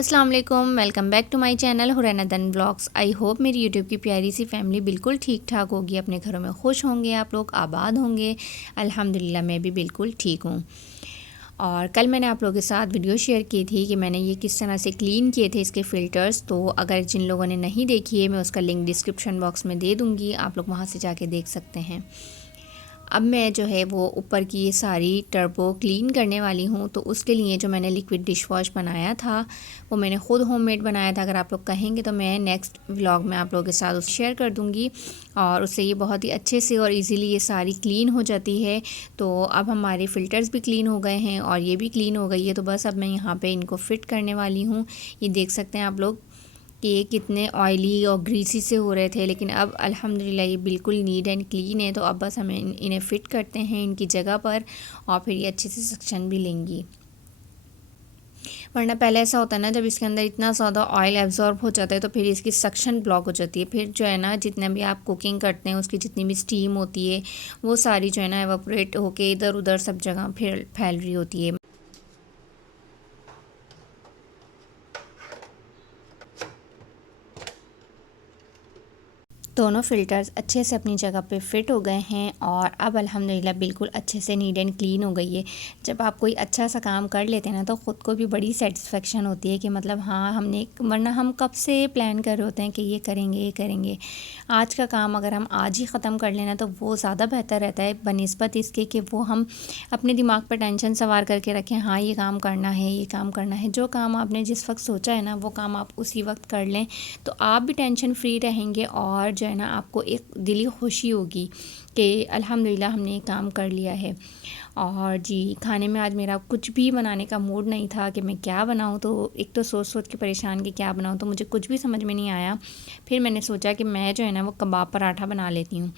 अस्सलाम वालेकुम, welcome back to my channel Huraina दन ब्लॉग्स। आई होप मेरी यूट्यूब की प्यारी सी फैमिली बिल्कुल ठीक ठाक होगी, अपने घरों में खुश होंगे, आप लोग आबाद होंगे। अल्हम्दुलिल्लाह मैं भी बिल्कुल ठीक हूँ। और कल मैंने आप लोगों के साथ वीडियो शेयर की थी कि मैंने ये किस तरह से क्लीन किए थे इसके फ़िल्टर्स। तो अगर जिन लोगों ने नहीं देखी है, मैं उसका लिंक डिस्क्रिप्शन बॉक्स में दे दूँगी, आप लोग वहाँ से जाके देख सकते हैं। अब मैं जो है वो ऊपर की ये सारी टर्बो क्लीन करने वाली हूँ। तो उसके लिए जो मैंने लिक्विड डिश वॉश बनाया था वो मैंने ख़ुद होममेड बनाया था। अगर आप लोग कहेंगे तो मैं नेक्स्ट व्लॉग में आप लोगों के साथ उसे शेयर कर दूँगी, और उससे ये बहुत ही अच्छे से और इजीली ये सारी क्लीन हो जाती है। तो अब हमारे फ़िल्टर्स भी क्लीन हो गए हैं और ये भी क्लीन हो गई है। तो बस अब मैं यहाँ पर इनको फ़िट करने वाली हूँ। ये देख सकते हैं आप लोग कि ये कितने ऑयली और ग्रीसी से हो रहे थे, लेकिन अब अल्हम्दुलिल्लाह ये बिल्कुल नीट एंड क्लीन है। तो अब बस हमें इन्हें फ़िट करते हैं इनकी जगह पर, और फिर ये अच्छे से सक्शन भी लेंगी। वरना पहले ऐसा होता है ना, जब इसके अंदर इतना ज़्यादा ऑयल एब्जॉर्ब हो जाता है तो फिर इसकी सक्शन ब्लॉक हो जाती है। फिर जो है ना, जितने भी आप कुकिंग करते हैं उसकी जितनी भी स्टीम होती है वो सारी जो है ना एवापोरेट होके इधर उधर सब जगह फिर फैल रही होती है। दोनों फ़िल्टर्स अच्छे से अपनी जगह पे फ़िट हो गए हैं और अब अल्हम्दुलिल्लाह बिल्कुल अच्छे से नीट एंड क्लीन हो गई है। जब आप कोई अच्छा सा काम कर लेते हैं ना तो ख़ुद को भी बड़ी सेटिस्फेक्शन होती है कि मतलब हाँ हमने, वरना हम कब से प्लान कर रहे होते हैं कि ये करेंगे ये करेंगे। आज का काम अगर हम आज ही ख़त्म कर लेना तो वो ज़्यादा बेहतर रहता है बनिस्बत इसके कि वो हम अपने दिमाग पर टेंशन सवार करके रखें, हाँ ये काम करना है ये काम करना है। जो काम आपने जिस वक्त सोचा है ना वो काम आप उसी वक्त कर लें तो आप भी टेंशन फ्री रहेंगे, और जो है ना आपको एक दिली खुशी होगी कि अल्हम्दुलिल्लाह हमने ये काम कर लिया है। और जी, खाने में आज मेरा कुछ भी बनाने का मूड नहीं था कि मैं क्या बनाऊं। तो एक तो सोच सोच के परेशान कि क्या बनाऊं, तो मुझे कुछ भी समझ में नहीं आया। फिर मैंने सोचा कि मैं जो है ना वो कबाब पराठा बना लेती हूँ।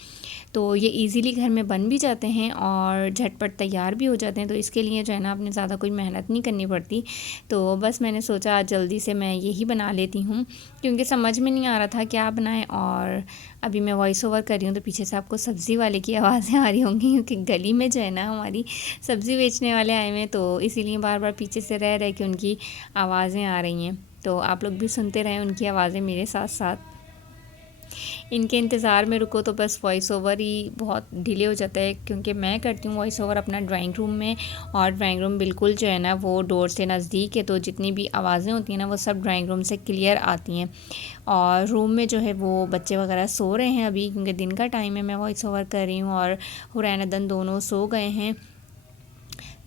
तो ये इजीली घर में बन भी जाते हैं और झटपट तैयार भी हो जाते हैं। तो इसके लिए जो है ना अपने ज़्यादा कोई मेहनत नहीं करनी पड़ती। तो बस मैंने सोचा आज जल्दी से मैं यही बना लेती हूँ, क्योंकि समझ में नहीं आ रहा था क्या बनाएं। और अभी मैं वॉइस ओवर कर रही हूँ तो पीछे से आपको सब्ज़ी वाले की आवाज़ें आ रही होंगी, क्योंकि गली में जो है ना हमारी सब्ज़ी बेचने वाले आए हुए हैं, तो इसीलिए बार बार पीछे से रह रहे कि उनकी आवाज़ें आ रही हैं। तो आप लोग भी सुनते रहें उनकी आवाज़ें मेरे साथ साथ। इनके इंतज़ार में रुको तो बस वॉइस ओवर ही बहुत डिले हो जाता है, क्योंकि मैं करती हूँ वॉइस ओवर अपना ड्राइंग रूम में, और ड्राइंग रूम बिल्कुल जो है ना वो डोर से नज़दीक है। तो जितनी भी आवाज़ें होती हैं ना वो सब ड्राइंग रूम से क्लियर आती हैं। और रूम में जो है वो बच्चे वगैरह सो रहे हैं अभी, क्योंकि दिन का टाइम है, मैं वॉइस ओवर कर रही हूँ, और हुरैन अदन दोनों सो गए हैं।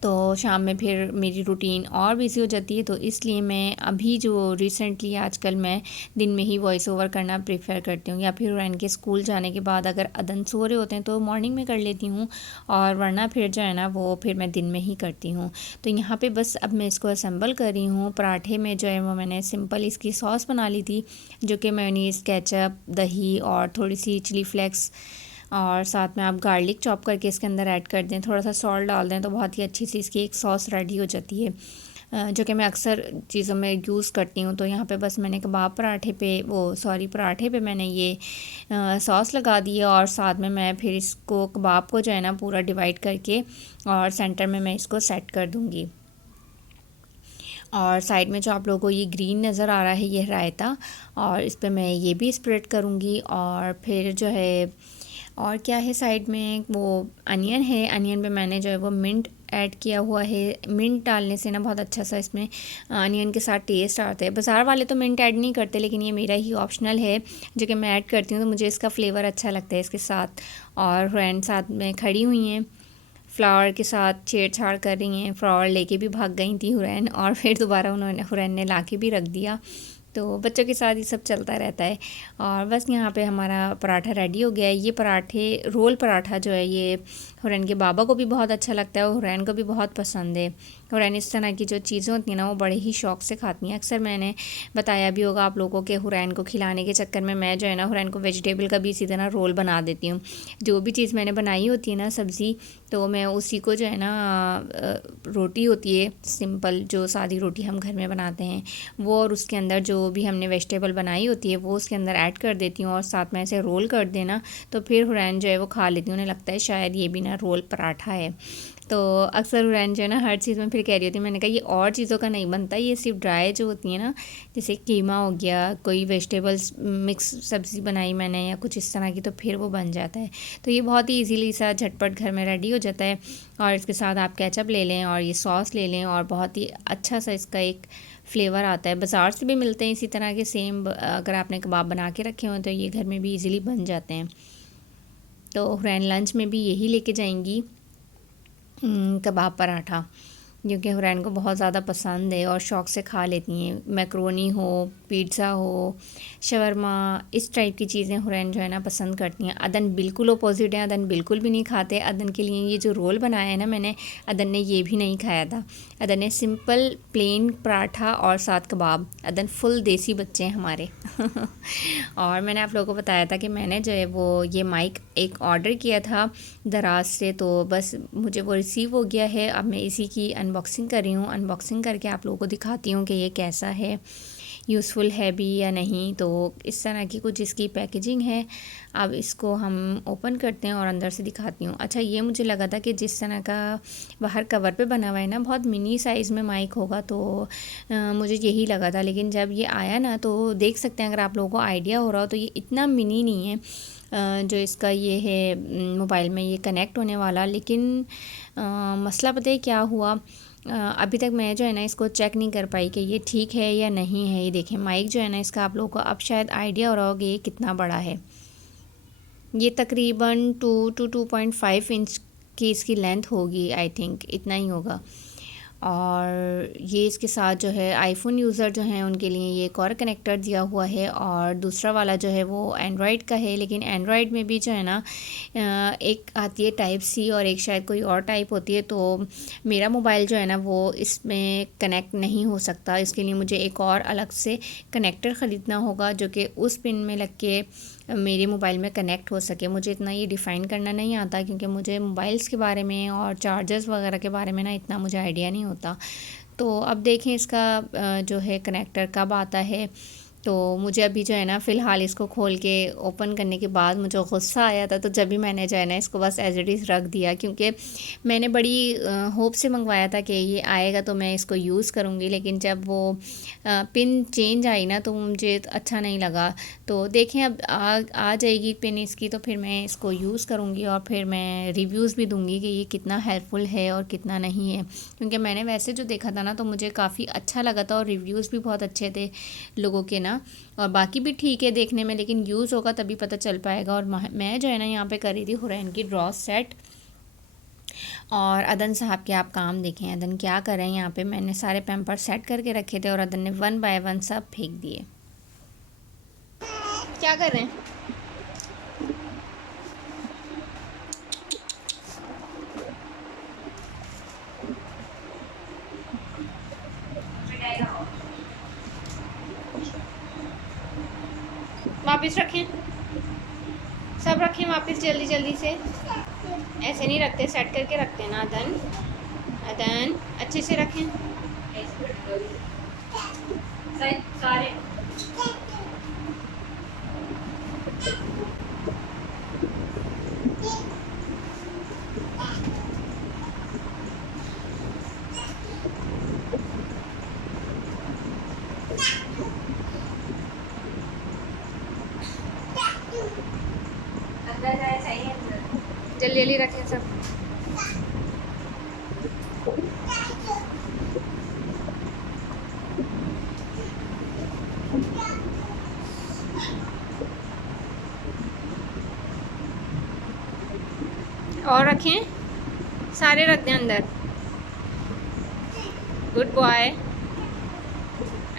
तो शाम में फिर मेरी रूटीन और बिज़ी हो जाती है। तो इसलिए मैं अभी जो रिसेंटली आजकल मैं दिन में ही वॉइस ओवर करना प्रेफर करती हूँ, या फिर उनके स्कूल जाने के बाद अगर अदन सो रहे होते हैं तो मॉर्निंग में कर लेती हूँ, और वरना फिर जो है ना वो फिर मैं दिन में ही करती हूँ। तो यहाँ पे बस अब मैं इसको असेंबल कर रही हूँ। पराठे में जो है वो मैंने सिंपल इसकी सॉस बना ली थी, जो कि मेयोनीज़, केचप, दही और थोड़ी सी चिली फ्लेक्स, और साथ में आप गार्लिक चॉप करके इसके अंदर ऐड कर दें, थोड़ा सा सॉल्ट डाल दें तो बहुत ही अच्छी सी इसकी एक सॉस रेडी हो जाती है, जो कि मैं अक्सर चीज़ों में यूज़ करती हूँ। तो यहाँ पे बस मैंने कबाब पराठे पे पराठे पे मैंने ये सॉस लगा दी है, और साथ में मैं फिर इसको कबाब को जो है ना पूरा डिवाइड करके और सेंटर में मैं इसको सेट कर दूँगी। और साइड में जो आप लोगों को ये ग्रीन नज़र आ रहा है ये रायता, और इस पर मैं ये भी स्प्रेड करूँगी। और फिर जो है और क्या है साइड में, वो अनियन है। अनियन पे मैंने जो है वो मिंट ऐड किया हुआ है। मिंट डालने से ना बहुत अच्छा सा इसमें अनियन के साथ टेस्ट आता है। बाज़ार वाले तो मिंट ऐड नहीं करते, लेकिन ये मेरा ही ऑप्शनल है जो कि मैं ऐड करती हूँ, तो मुझे इसका फ्लेवर अच्छा लगता है इसके साथ। और फ्रेंड साथ में खड़ी हुई हैं, फ्लावर के साथ छेड़छाड़ कर रही हैं। फ्लावर लेके भी भाग गई थी हुरैन, और फिर दोबारा हुरैन ने ला के भी रख दिया। तो बच्चों के साथ ये सब चलता रहता है। और बस यहाँ पे हमारा पराठा रेडी हो गया है। ये पराठे, रोल पराठा जो है ये हुरैन के बाबा को भी बहुत अच्छा लगता है और हुरैन को भी बहुत पसंद है। हुरैन इस तरह की जो चीज़ें होती हैं ना वो बड़े ही शौक़ से खाती हैं। अक्सर मैंने बताया भी होगा आप लोगों के, हुरैन को खिलाने के चक्कर में मैं जो है ना हुरैन को वेजिटेबल का भी इसी तरह रोल बना देती हूँ। जो भी चीज़ मैंने बनाई होती है ना सब्ज़ी, तो मैं उसी को जो है ना रोटी होती है सिंपल, जो सादी रोटी हम घर में बनाते हैं वो, और उसके अंदर जो जो भी हमने वेजिटेबल बनाई होती है वो उसके अंदर ऐड कर देती हूँ और साथ में ऐसे रोल कर देना, तो फिर हुरैन जो है वो खा लेती हूँ। उन्हें लगता है शायद ये भी ना रोल पराठा है। तो अक्सर हुरैन जो है ना हर चीज़ में फिर कह रही होती है, मैंने कहा ये और चीज़ों का नहीं बनता, ये सिर्फ ड्राई जो होती है ना, जैसे कीमा हो गया, कोई वेजिटेबल्स मिक्स सब्ज़ी बनाई मैंने या कुछ इस तरह की, तो फिर वो बन जाता है। तो ये बहुत ही इजीली सा झटपट घर में रेडी हो जाता है। और इसके साथ आप केचप ले लें और ये सॉस ले लें और बहुत ही अच्छा सा इसका एक फ्लेवर आता है। बाज़ार से भी मिलते हैं इसी तरह के सेम, अगर आपने कबाब बना के रखे हों तो ये घर में भी इजीली बन जाते हैं। तो हुरैन लंच में भी यही लेके जाएंगी, कबाब पराठा, क्योंकि हुरैन को बहुत ज़्यादा पसंद है और शौक़ से खा लेती हैं। मैक्रोनी हो, पिज़्ज़ा हो, शवरमा, इस टाइप की चीज़ें हुरैन जो है ना पसंद करती हैं। अदन बिल्कुल अपोजिट है, अदन बिल्कुल भी नहीं खाते। अदन के लिए ये जो रोल बनाया है ना मैंने, अदन ने ये भी नहीं खाया था। अदन ने सिंपल प्लेन पराठा और साथ कबाब। अदन फुल देसी बच्चे हैं हमारे। और मैंने आप लोगों को बताया था कि मैंने जो है वो ये माइक एक ऑर्डर किया था दराज से, तो बस मुझे वो रिसीव हो गया है। अब मैं इसी की अनबॉक्सिंग कर रही हूँ। अनबॉक्सिंग करके आप लोगों को दिखाती हूँ कि ये कैसा है, यूज़फुल है भी या नहीं। तो इस तरह की कुछ इसकी पैकेजिंग है। अब इसको हम ओपन करते हैं और अंदर से दिखाती हूँ। अच्छा, ये मुझे लगा था कि जिस तरह का बाहर कवर पे बना हुआ है ना, बहुत मिनी साइज़ में माइक होगा, तो मुझे यही लगा था। लेकिन जब ये आया ना, तो देख सकते हैं, अगर आप लोगों को आइडिया हो रहा हो तो ये इतना मिनी नहीं है जो इसका ये है मोबाइल में ये कनेक्ट होने वाला। लेकिन मसला पता है क्या हुआ, अभी तक मैं जो है ना इसको चेक नहीं कर पाई कि ये ठीक है या नहीं है। ये देखें माइक जो है ना इसका, आप लोगों को अब शायद आइडिया हो रहा होगा ये कितना बड़ा है। ये तकरीबन 2 to 2.5 इंच की इसकी लेंथ होगी, आई थिंक इतना ही होगा। और ये इसके साथ जो है आईफोन यूज़र जो हैं उनके लिए ये एक और कनेक्टर दिया हुआ है, और दूसरा वाला जो है वो एंड्रॉयड का है। लेकिन एंड्रॉयड में भी जो है ना एक आती है टाइप सी और एक शायद कोई और टाइप होती है। तो मेरा मोबाइल जो है ना वो इसमें कनेक्ट नहीं हो सकता। इसके लिए मुझे एक और अलग से कनेक्टर ख़रीदना होगा जो कि उस पिन में लग के मेरे मोबाइल में कनेक्ट हो सके। मुझे इतना ये डिफ़ाइन करना नहीं आता, क्योंकि मुझे मोबाइल्स के बारे में और चार्जर्स वगैरह के बारे में ना इतना मुझे आइडिया नहीं होता। तो अब देखें इसका जो है कनेक्टर कब आता है। तो मुझे अभी जो है ना फ़िलहाल इसको खोल के ओपन करने के बाद मुझे गुस्सा आया था, तो जब भी मैंने जो है ना इसको बस एज़ इट इज़ रख दिया, क्योंकि मैंने बड़ी होप से मंगवाया था कि ये आएगा तो मैं इसको यूज़ करूँगी। लेकिन जब वो पिन चेंज आई ना तो मुझे अच्छा नहीं लगा। तो देखें अब आ जाएगी पिन इसकी, तो फिर मैं इसको यूज़ करूँगी और फिर मैं रिव्यूज़ भी दूँगी कि ये कितना हेल्पफुल है और कितना नहीं है। क्योंकि मैंने वैसे जो देखा था ना तो मुझे काफ़ी अच्छा लगा था और रिव्यूज़ भी बहुत अच्छे थे लोगों के ना, और बाकी भी ठीक है देखने में, लेकिन यूज़ होगा तभी पता चल पाएगा। और मैं जो है ना यहाँ पे कर रही थी हुरैन की ड्रॉ सेट। और अदन साहब के आप काम देखें, अदन क्या कर रहे हैं। यहाँ पे मैंने सारे पैम्पर सेट करके रखे थे और अदन ने 1 बाय 1 सब फेंक दिए। क्या कर रहे हैं? वापस रखें, सब रखें वापस जल्दी जल्दी से। ऐसे नहीं रखते, सेट करके रखते हैं ना अदन। अदन अच्छे से रखें सारे। जल्दी जल्दी रखें सब। और रखें, सारे रख दें अंदर। Good boy,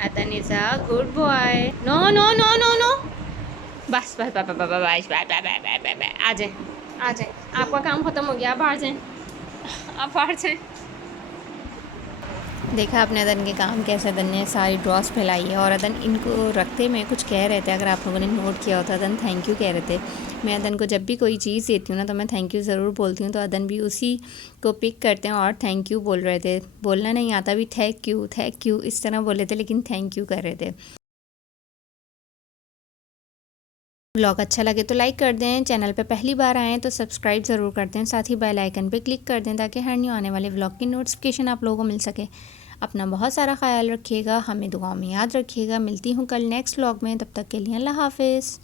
Adan is a good boy. No no no no no, बस बस बस बस बस बस, आ जाए आ जाए, आपका काम ख़त्म हो गया, आप बाहर जाएं, आप बाहर जाएं। देखा आपने अदन के काम कैसे अदन ने सारी ड्रॉस फैलाई है। और अदन इनको रखते में कुछ कह रहे थे, अगर आप लोगों ने नोट किया होता, अदन थैंक यू कह रहे थे। मैं अदन को जब भी कोई चीज़ देती हूँ ना तो मैं थैंक यू ज़रूर बोलती हूँ, तो अदन भी उसी को पिक करते हैं और थैंक यू बोल रहे थे। बोलना नहीं आता भी, थैंक यू इस तरह बोल रहे थे, लेकिन थैंक यू कर रहे थे। ब्लॉग अच्छा लगे तो लाइक कर दें, चैनल पे पहली बार आएँ तो सब्सक्राइब ज़रूर कर दें, साथ ही बेल आइकन पे क्लिक कर दें ताकि हर न्यू आने वाले व्लॉग की नोटिफिकेशन आप लोगों को मिल सके। अपना बहुत सारा ख्याल रखिएगा, हमें दुआओं में याद रखिएगा। मिलती हूँ कल नेक्स्ट व्लॉग में, तब तक के लिए अल्लाह हाफ़िज़।